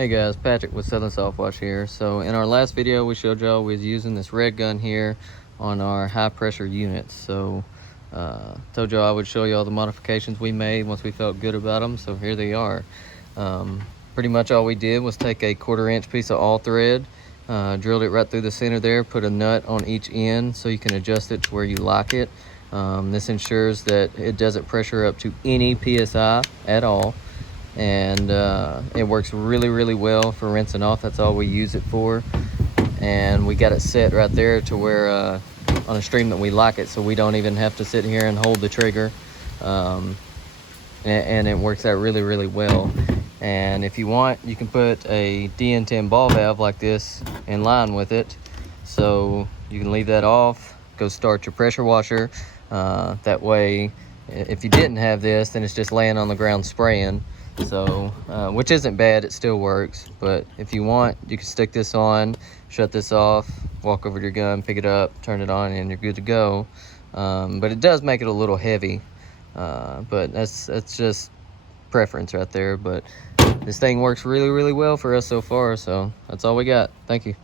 Hey guys, Patrick with Southern Soft Wash here. So in our last video we showed y'all we was using this red gun here on our high pressure units. So told y'all I would show y'all the modifications we made once we felt good about them. So here they are. Pretty much all we did was take a 1/4 inch piece of all thread, drilled it right through the center there, put a nut on each end so you can adjust it to where you like it. This ensures that it doesn't pressure up to any PSI at all. And it works really well for rinsing off. That's all we use it for, and we got it set right there to where on a stream that we like it, so we don't even have to sit here and hold the trigger, and it works out really well. And if you want, you can put a DN10 ball valve like this in line with it, so you can leave that off, go start your pressure washer. That way if you didn't have this, then it's just laying on the ground spraying. So which isn't bad, it still works. But if you want, you can stick this on, shut this off, walk over to your gun, pick it up, turn it on, and you're good to go. But it does make it a little heavy, but that's just preference right there. But this thing works really well for us so far, so that's all we got. Thank you.